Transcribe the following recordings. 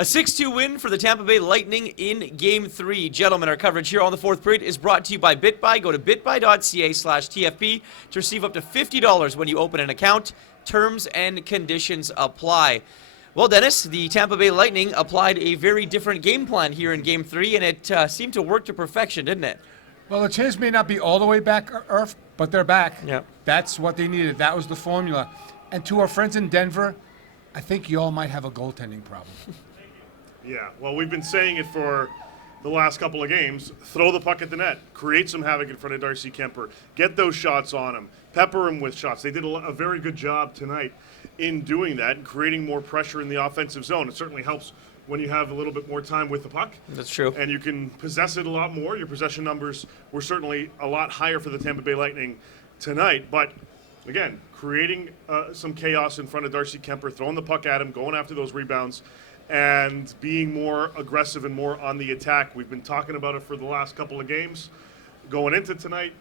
A 6-2 win for the Tampa Bay Lightning in Game 3. Gentlemen, our coverage here on the fourth period is brought to you by BitBuy. Go to bitbuy.ca/TFP to receive up to $50 when you open an account. Terms and conditions apply. Well, Dennis, the Tampa Bay Lightning applied a very different game plan here in Game 3, and it seemed to work to perfection, didn't it? Well, the Chains may not be all the way back, Irf, but they're back. Yeah. That's what they needed. That was the formula. And to our friends in Denver, I think you all might have a goaltending problem. Yeah, well, we've been saying it for the last couple of games. Throw the puck at the net. Create some havoc in front of Darcy Kuemper. Get those shots on him. Pepper him with shots. They did a very good job tonight in doing that and creating more pressure in the offensive zone. It certainly helps when you have a little bit more time with the puck. That's true. And you can possess it a lot more. Your possession numbers were certainly a lot higher for the Tampa Bay Lightning tonight. But, again, creating some chaos in front of Darcy Kuemper, throwing the puck at him, going after those rebounds, and being more aggressive and more on the attack. We've been talking about it for the last couple of games. Going into tonight,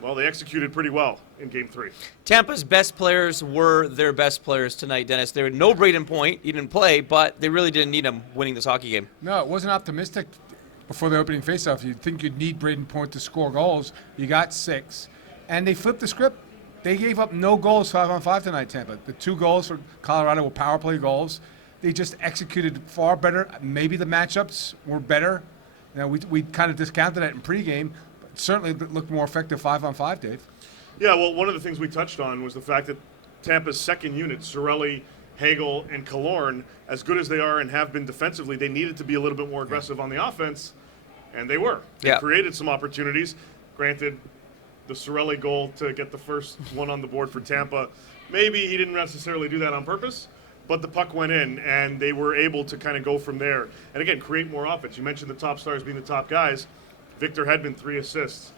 well, they executed pretty well in Game 3. Tampa's best players were their best players tonight, Dennis. There was no Braden Point. He didn't play, but they really didn't need him winning this hockey game. No, it wasn't optimistic before the opening faceoff. You'd think you'd need Braden Point to score goals. You got 6. And they flipped the script. They gave up no goals 5-on-5 tonight, Tampa. The 2 goals for Colorado were power play goals. They just executed far better. Maybe the matchups were better. You know, we kind of discounted that in pregame, but certainly it looked more effective 5-on-5, Dave. Yeah, well, one of the things we touched on was the fact that Tampa's second unit, Cirelli, Hagel, and Killorn, as good as they are and have been defensively, they needed to be a little bit more aggressive on the offense, and they were. They created some opportunities. Granted, the Cirelli goal to get the first one on the board for Tampa, maybe he didn't necessarily do that on purpose, but the puck went in, and they were able to kind of go from there. And, again, create more offense. You mentioned the top stars being the top guys. Victor Hedman, 3 assists.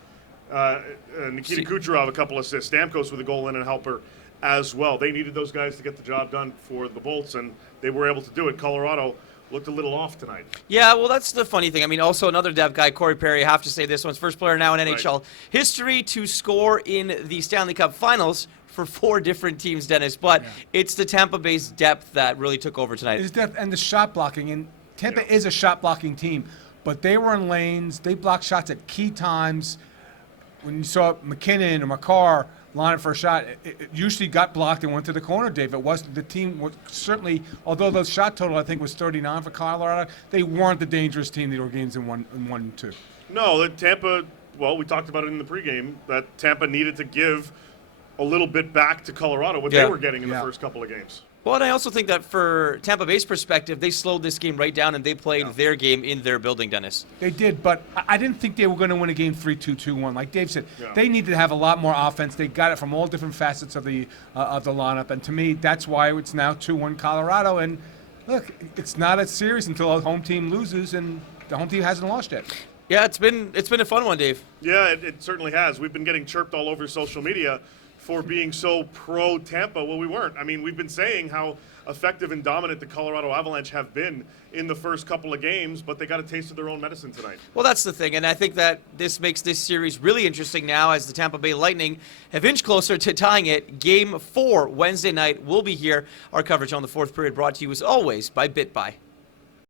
Nikita Kucherov, a couple assists. Stamkos with a goal and a helper as well. They needed those guys to get the job done for the Bolts, and they were able to do it. Colorado looked a little off tonight. Yeah, well, that's the funny thing. I mean, also another depth guy, Corey Perry, I have to say this one's first player now in NHL history to score in the Stanley Cup Finals for 4 different teams, Dennis. But it's the Tampa Bay's depth that really took over tonight. It's depth and the shot blocking. And Tampa is a shot blocking team, but they were in lanes. They blocked shots at key times. When you saw McKinnon or McCarr line up for a shot, it usually got blocked and went to the corner, Dave. It wasn't the team was certainly, although the shot total I think was 39 for Colorado, they weren't the dangerous team that were games in 1 and 2. No, that Tampa. Well, we talked about it in the pregame that Tampa needed to give a little bit back to Colorado what they were getting in the first couple of games. Well, and I also think that for Tampa Bay's perspective, they slowed this game right down and they played their game in their building, Dennis. They did, but I didn't think they were going to win a game 3-2-2-1. Like Dave said, they needed to have a lot more offense. They got it from all different facets of the lineup, and to me, that's why it's now 2-1 Colorado. And look, it's not a series until a home team loses, and the home team hasn't lost yet. Yeah, it's been a fun one, Dave. Yeah, it certainly has. We've been getting chirped all over social media for being so pro-Tampa. Well, we weren't. I mean, we've been saying how effective and dominant the Colorado Avalanche have been in the first couple of games, but they got a taste of their own medicine tonight. Well, that's the thing, and I think that this makes this series really interesting now as the Tampa Bay Lightning have inched closer to tying it. Game 4 Wednesday night will be here. Our coverage on the fourth period brought to you as always by BitBuy.